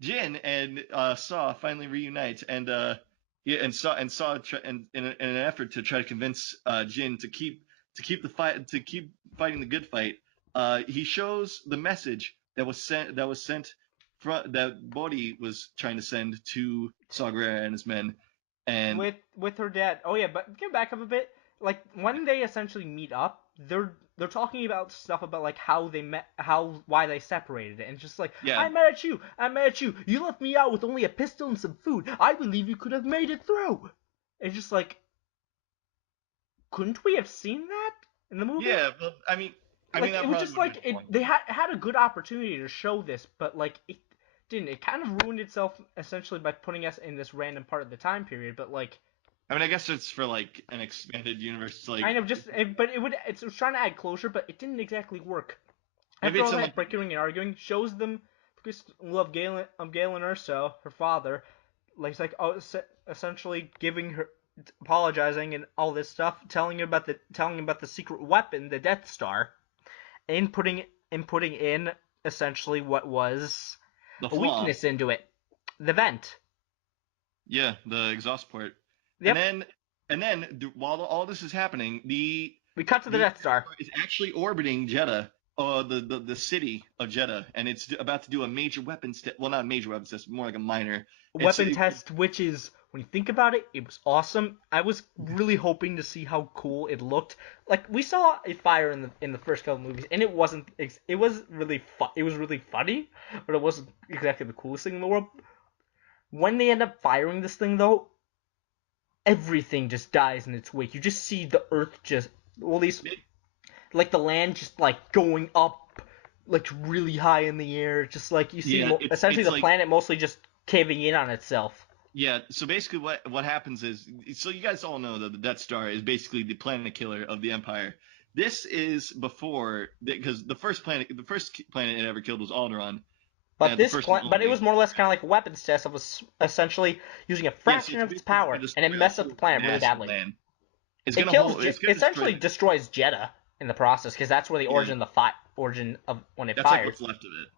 Jin and Saw finally reunite, and yeah, and Saw in an effort to try to convince Jin to keep the fight to keep fighting the good fight. He shows the message that was sent from that Bodhi was trying to send to Saw Gerrera and his men, and with her dad. Oh yeah, but get back up a bit. Like when they essentially meet up, they're talking about stuff about like how they met, how why they separated, and just like yeah, I'm mad at you, I'm mad at you. You left me out with only a pistol and some food. I believe you could have made it through. It's just like, couldn't we have seen that in the movie? yeah. Well, I mean Like that it was probably just would have like been it. fun. They had a good opportunity to show this, but like it didn't. It kind of ruined itself essentially by putting us in this random part of the time period. But like I mean, I guess it's for like an expanded universe, like kind of just, but it was trying to add closure, but it didn't exactly work. maybe After it's all in that like bickering and arguing, shows them because love Galen Urso, her father, like essentially giving her, apologizing and all this stuff, telling about the secret weapon, the Death Star, and putting in essentially what was the a flaw. weakness into it, the vent. Yeah, the exhaust port. And Yep, then while all this is happening, we cut to the the Death Death Star. Star is actually orbiting Jeddah, the city of Jeddah, and it's about to do a major weapons test. Well, not a major weapons test, more like a minor. It's Weapon test, which is, when you think about it, it was awesome. I was really hoping to see how cool it looked. Like we saw it fire in the first couple movies, and it wasn't. It was really It was really funny, but it wasn't exactly the coolest thing in the world. When they end up firing this thing, though, everything just dies in its wake. You just see the Earth just, well, at least like the land just like going up, like really high in the air. Just like you see, yeah, essentially it's the like planet mostly just caving in on itself. yeah. So basically, what happens is, so you guys all know that the Death Star is basically the planet killer of the Empire. This is before because the first planet it ever killed was Alderaan, the first and But it was only. more or less kind of like a weapons test. It was essentially using a Yeah, so fraction it's of its basically power, gonna and it destroy a messed up the whole planet really massive badly. land. It's It gonna kills, hold. It's gonna destroy essentially the. destroys Jeddah in the process, because that's where the Yeah, origin of when it that's like fired. what's left of it.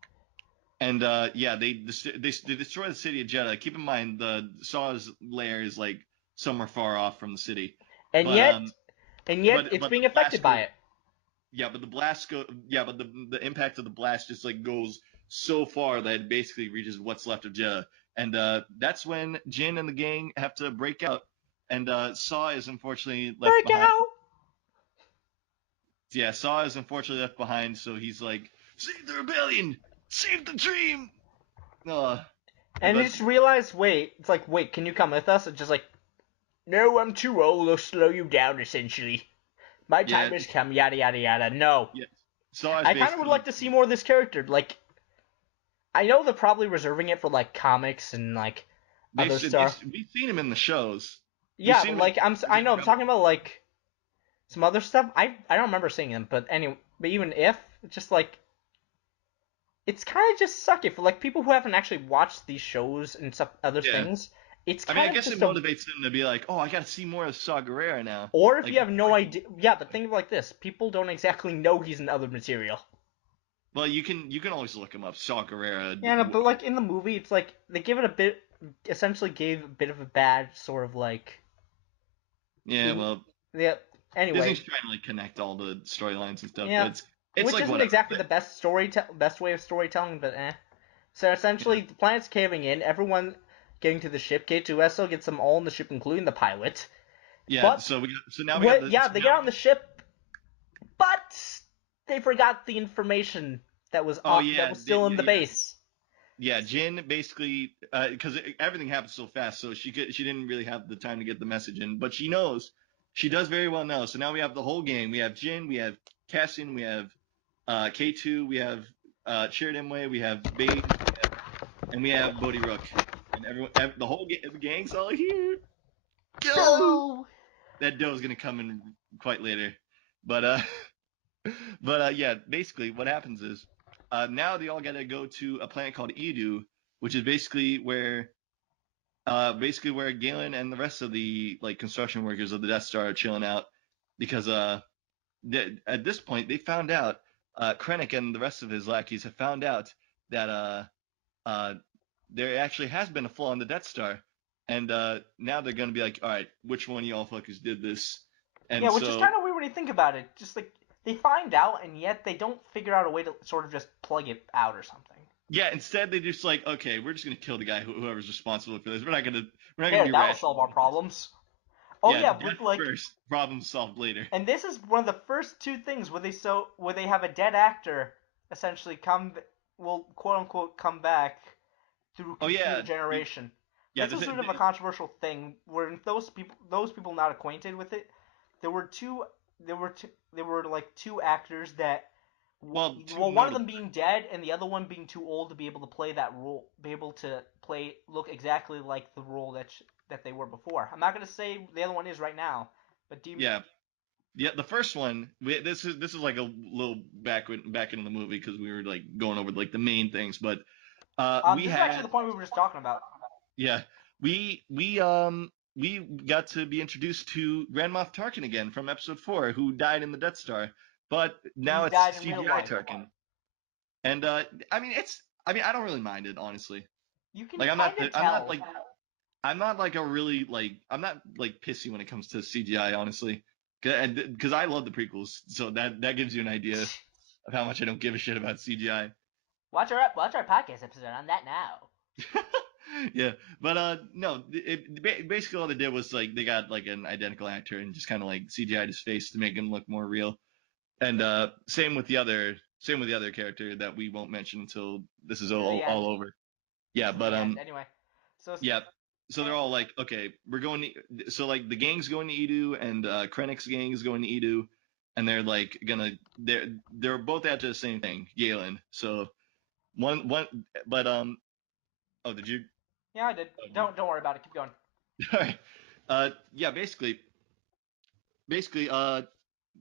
And yeah, they destroy the city of Jeddah. Keep in mind the Saw's lair is like somewhere far off from the city, And but yet, it's but the being affected blast by goes. it. Yeah, but the blast go. Yeah, but the impact of the blast just like goes so far that it basically reaches what's left of Jeddah, and that's when Jin and the gang have to break out, and Saw is unfortunately left Break behind. out. Yeah, Saw is unfortunately left behind, so he's like, save the rebellion, save the dream. Uh, And he but just realized, wait, it's like, wait, can you come with us? It's just like, no, I'm too old. I'll slow you down. Essentially, my yeah, time has come. Yada yada yada. No, yeah, Saw is I kind of would basically like to see more of this character. Like, I know they're probably reserving it for like comics and like other stuff. we've seen him in the shows. We've Yeah, seen him in like the shows I and know I'm talking Rebels. about like some other stuff. I don't remember seeing them, but anyway, but even if it's just like it's kind of just sucky for like people who haven't actually watched these shows and stuff other Yeah, things. It's I mean, I kind of guess it just a, motivates them to be like, oh, I got to see more of Saw Gerrera now. or if Like you have before no he, idea, yeah. But think of it like this: people don't exactly know he's in other material. well, you can always look him up, Saw Gerrera. Yeah, no, but like in the movie, it's like they give it a bit, essentially gave a bit of a bad sort of like, Yeah, well, yeah. Anyway, Disney's trying to like connect all the storylines and stuff, but yeah, it's which like isn't whatever. exactly the best way of storytelling, but eh. So Yeah, essentially, the planet's caving in. Everyone getting to the ship. K2SO gets them all in the ship, including the pilot. yeah. But So now we got the yeah, so they now get we on the ship, but they forgot the information oh that yeah, was still in the yeah. base. Yeah, Jin basically because everything happened so fast, so she didn't really have the time to get the message in, but she knows, she does very well know. So now we have the whole game. We have Jin, we have Cassian, we have K2, we have Chirrut, we have Bane, and we have Bodhi Rook, and the whole the gang's all here. Go! Go. That dough's gonna come in quite later, but yeah, basically what happens is now they all gotta go to a planet called Edu, which is basically where Galen and the rest of the like construction workers of the Death Star are chilling out because at this point they found out Krennic and the rest of his lackeys have found out that uh there actually has been a flaw in the Death Star, and now they're gonna be like, all right, which one of y'all fuckers did this? Yeah, And which is so kind of weird when you think about it. Just like they find out, and yet they don't figure out a way to sort of just plug it out or something. yeah, instead they just like, okay, we're just gonna kill the guy whoever's responsible for this. We're not gonna There, be that'll rational solve our about this. problems. Oh Yeah, yeah, death with like, first, problem solved later. and this is one of the first two things where they have a dead actor essentially quote unquote come back through Oh computer yeah, generation. yeah. This was sort of a controversial thing where those people not acquainted with it, there were two there were like two actors that well, two well, one of notable. them being dead and the other one being too old to be able to play that role, be able to look exactly like the role that they were before. I'm not gonna say the other one is right now, but Yeah, yeah. The first one, this is like a little back into the movie because we were like going over like the main things, but we this is actually had the point we were just talking about. yeah, we got to be introduced to Grand Moff Tarkin again from Episode 4, who died in the Death Star, but now He's it's died in real CGI life. Tarkin, and I don't really mind it honestly. You can Like kind of tell. I'm not like a really like I'm not like pissy when it comes to CGI, honestly, because I love the prequels, so that gives you an idea of how much I don't give a shit about CGI. Watch our podcast episode on that now. Yeah, but no, basically all they did was like they got like an identical actor and just kind of like CGI'd his face to make him look more real. And same with the other character that we won't mention until this is Near the all end. over. Yeah, Near but the end. Anyway, so yeah. So they're all like, okay, we're going to. So like the gang's going to Edu, and Krennic's gang is going to Edu, and they're like they're both after the same thing, Galen. So one, but oh, did you? yeah, I did. Don't worry about it. Keep going. All right. Yeah, basically,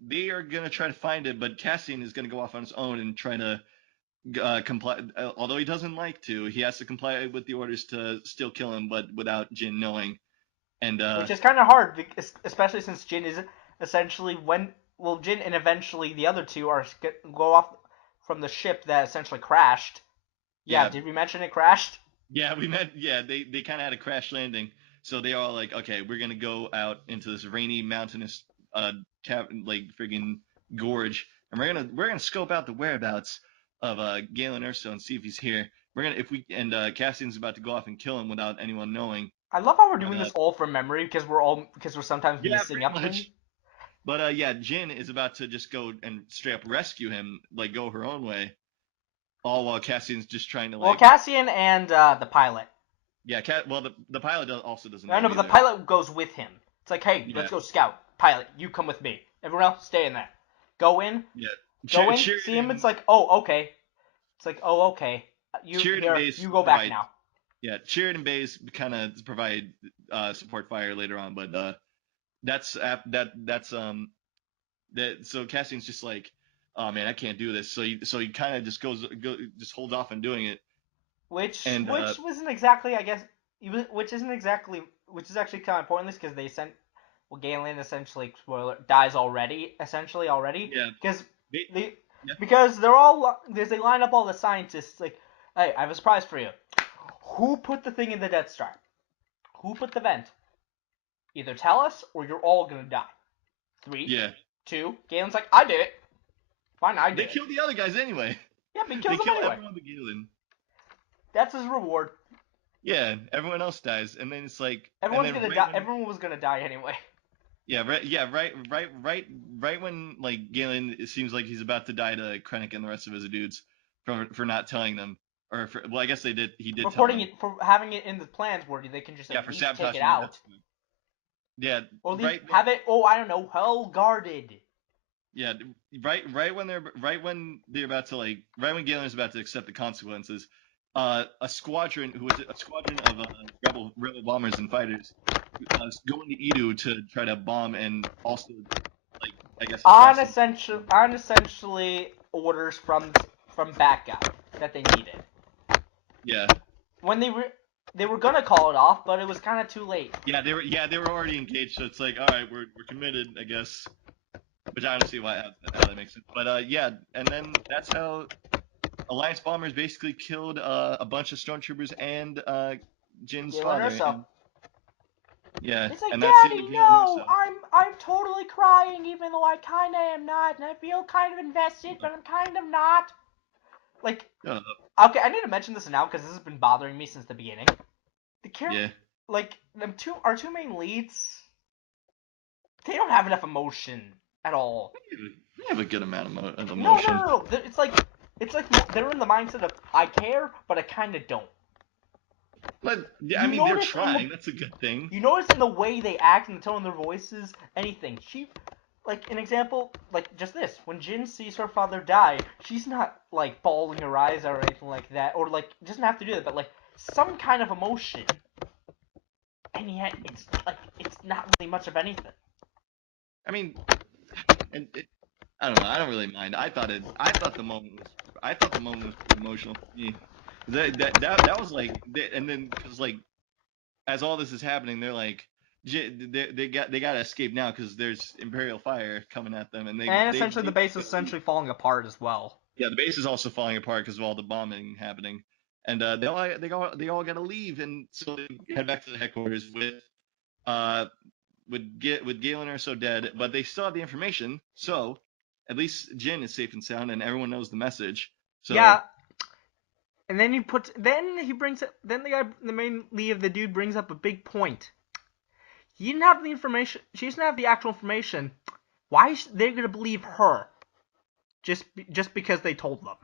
they are gonna try to find it, but Cassian is gonna go off on his own and try to comply. Although he doesn't like to, he has to comply with the orders to still kill him, but without Jin knowing. And Which is kind of hard, especially since Jin is essentially Jin and eventually the other two go off from the ship that essentially crashed. Yeah, yeah, did we mention it crashed? yeah, they kind of had a crash landing, so they all like, okay, we're gonna go out into this rainy mountainous like friggin' gorge, and we're gonna scope out the whereabouts of Galen Erso and see if he's here. We're gonna if we and Cassian's about to go off and kill him without anyone knowing. I love how we're But doing this all from memory because we're sometimes yeah, missing pretty up things. much. But yeah, Jin is about to just go and straight up rescue him, like go her own way, all while Cassian's just trying to Well, like Cassian and the pilot. yeah, well the pilot also doesn't I know know, but the either. pilot goes with him. It's like, hey, Yeah, let's go scout. Pilot, you come with me. Everyone else, stay in there. Go in, yeah. go in, see him. Sheridan It's like, oh, okay. It's like, oh, okay. Sheridan base You go back provides now. yeah Sheridan base kind of provide support fire later on, but that's that's that so Cassian's just like, oh man, I can't do this. So he kind of just just holds off on doing it, Which and wasn't exactly, I guess, which is actually kind of pointless because Galen essentially, spoiler, dies already, essentially already, yeah, because they, they yeah, because they line up all the scientists like, hey, I have a surprise for you. Who put the thing in the Death Star? Who put the vent? Either tell us or you're all gonna die. 3, yeah. 2. Galen's like, I did it. Fine, I They did it. kill the other guys anyway. Yeah, but he They kills them kill anyway. everyone but Galen. That's his reward. Yeah, everyone else dies, and then it's like, and Everyone's then gonna right die. when Everyone was gonna die anyway. right when like Galen, it seems like he's about to die to Krennic and the rest of his dudes for not telling them, or for well, I guess he did tell Reporting them. it for having it in the plans where they can just Yeah, at for least take it sabotaging the Death out, Star. Yeah, or at least right. have it. Oh, I don't know, well guarded. Yeah, right when they're about to like right when Galen is about to accept the consequences, a squadron of rebel bombers and fighters is going to Edu to try to bomb and also like I guess assassinate. On essentially orders from bad guy that they needed. Yeah, When they were gonna call it off, but it was kind of too late. they were already engaged, so it's like all right, we're committed, I guess. Which I don't see how that makes sense. But yeah, and then that's how Alliance bombers basically killed a bunch of stormtroopers and Jin's Galen father, Erso. and yeah, He's like, and that's the end Daddy, of Galen no, Erso. I'm totally crying, even though I kind of am not, and I feel kind of invested, but I'm kind of not. Like, Uh, okay, I need to mention this now because this has been bothering me since the beginning. yeah, Like, our two main leads, they don't have enough emotion at all. we have a good amount of No, emotion. It's like they're in the mindset of I care, but I kind of don't. But yeah, I You mean, they're notice in the trying. That's a good thing. you notice in the way they act and the tone of their voices, anything. Like an example, like just this. When Jin sees her father die, she's not like bawling her eyes out or anything like that, or like doesn't have to do that, but like some kind of emotion. And yet it's not really much of anything. I mean, and I don't know. I don't really mind. I thought the moment was pretty emotional for me. That was like, and then because like as all this is happening, they're like, they gotta escape now because there's Imperial fire coming at them, and And essentially the base is essentially falling apart as well. yeah, the base is also falling apart because of all the bombing happening, and they all gotta leave, and so they head back to the headquarters uh with Galen are so dead, but they still have the information, so at least Jin is safe and sound, and everyone knows the message. So Yeah, and then the main lead of the dude brings up a big point. He didn't have the information. She doesn't have the actual information. Why is they gonna believe her? Just because they told them.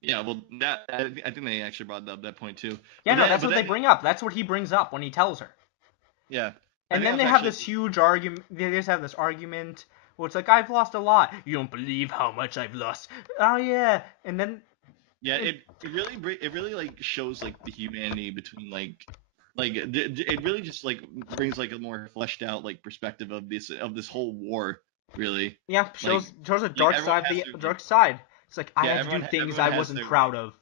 yeah, well, that I think they actually brought up that point too. Yeah, no, that's what they bring up. That's what he brings up when he tells her. Yeah, I And think that then was they have actually this huge argument. They just have this argument where it's like, I've lost a lot. You don't believe how much I've lost. Oh yeah. And then yeah. It really like shows like the humanity between it really just like brings like a more fleshed out like perspective of this whole war really yeah, like shows a like dark everyone side. has The their like dark side. It's like I yeah had to do things everyone I has wasn't their proud of.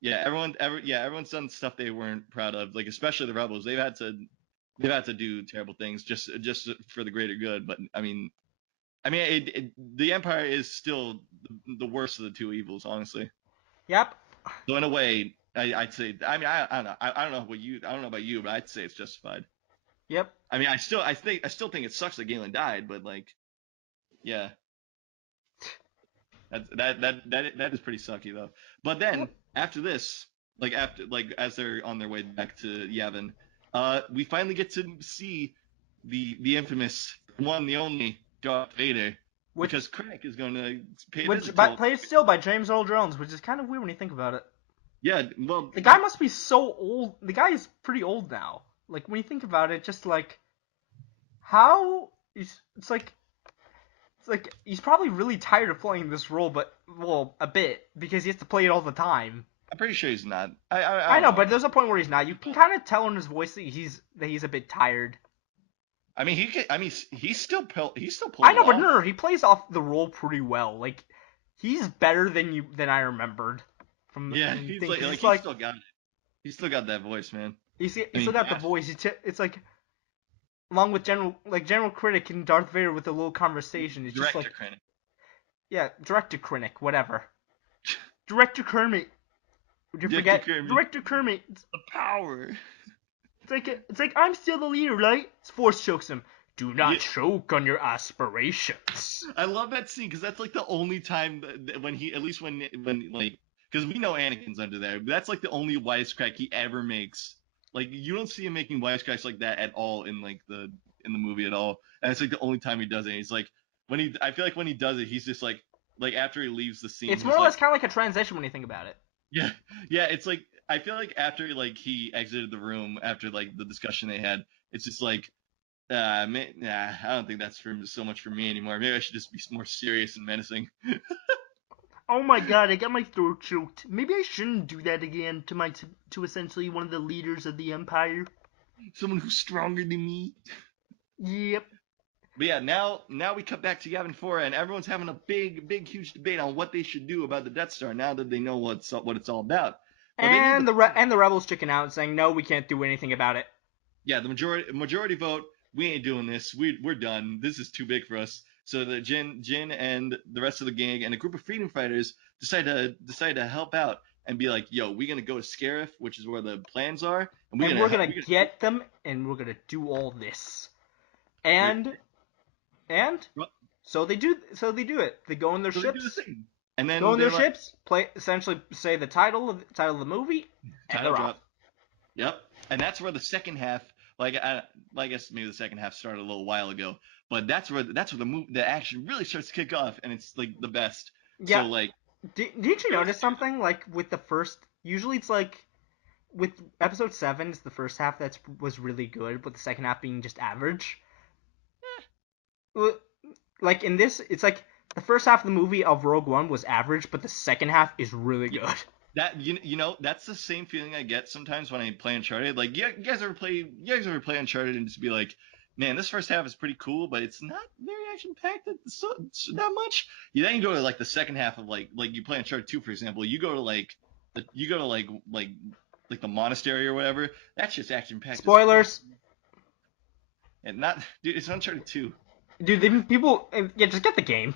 yeah everyone's done stuff they weren't proud of, like especially the rebels. They've had to do terrible things just for the greater good, but the Empire is still the worst of the two evils, honestly. Yep. So in a way, I'd say. I mean, I don't know. I don't know what you. I don't know about you, but I'd say it's justified. Yep. I mean, I still think it sucks that Galen died, but like, yeah, that is pretty sucky though. But then Yep. after this, as they're on their way back to Yavin, we finally get to see the infamous one, the only Darth Vader, Which because Krennic is going to pay a which visit to but him. played still by James Earl Jones, which is kind of weird when you think about it. Yeah, well, The guy must be so old. The guy is pretty old now. Like when you think about it, just like how it's like he's probably really tired of playing this role, but well, a bit because he has to play it all the time. I'm pretty sure he's not. I I don't know, know. but there's a point where he's not. You can kind of tell in his voice that he's a bit tired. I mean, he can. I mean, he's still I pulling it know, but off. no, he plays off the role pretty well. Like he's better than I remembered from Yeah, the he's thing. Cause it's he's like still got it. He's still got that voice, man. I he still mean, got the voice. It's like along with General Critic and Darth Vader with a little conversation. It's just director like Krennic. yeah, Director Critic, whatever. Director Kermit. Would you Director forget Kermit. Director Kermit? The power. It's like I'm still the leader, right? Force chokes him. Do Yeah, not choke on your aspirations. I love that scene because that's like the only time when he, at least when like, because we know Anakin's under there, but that's like the only wisecrack he ever makes. Like you don't see him making wisecracks like that at all in the movie at all, and it's like the only time he does it. He's like I feel like when he does it, he's just like after he leaves the scene, It's more he's or like less kind of like a transition when you think about it. yeah, yeah. It's like I feel like after like he exited the room after like the discussion they had, it's just like nah, I don't think that's so much for me anymore. Maybe I should just be more serious and menacing. Oh my god, I got my throat choked. Maybe I shouldn't do that again to essentially one of the leaders of the Empire. Someone who's stronger than me. Yep. But yeah, now we cut back to Yavin 4, and everyone's having a big, huge debate on what they should do about the Death Star now that they know what it's all about. But they need And the rebels chicken out, saying no, we can't do anything about it. yeah, the majority vote. We ain't doing this. We're done. This is too big for us. So the Jin and the rest of the gang and a group of freedom fighters decide to help out and be like, yo, we're gonna go to Scarif, which is where the plans are, and And we're gonna get them, and we're gonna do all this. And so they do. So they do it. They go in their so they do the ships. thing, and Go then in they're their like, ships. Play essentially say the title of the movie, and title they're off. drop. Yep, and that's where the second half, I guess maybe the second half started a little while ago, but that's where the action really starts to kick off, and it's like the best. Yeah. So like, Did you notice something like with the first? Usually it's like with episode 7, it's the first half that was really good, with the second half being just average. Like in this, it's like the first half of the movie of Rogue One was average, but the second half is really good. that you know that's the same feeling I get sometimes when I play Uncharted. Like you guys ever play Uncharted and just be like, man, this first half is pretty cool, but it's not very action packed that much. Then you go to like the second half of like you play Uncharted 2, for example. You go to like the monastery or whatever. That's just action packed as fuck. Spoilers. And not dude, it's Uncharted 2. Dude, people, yeah, just get the game.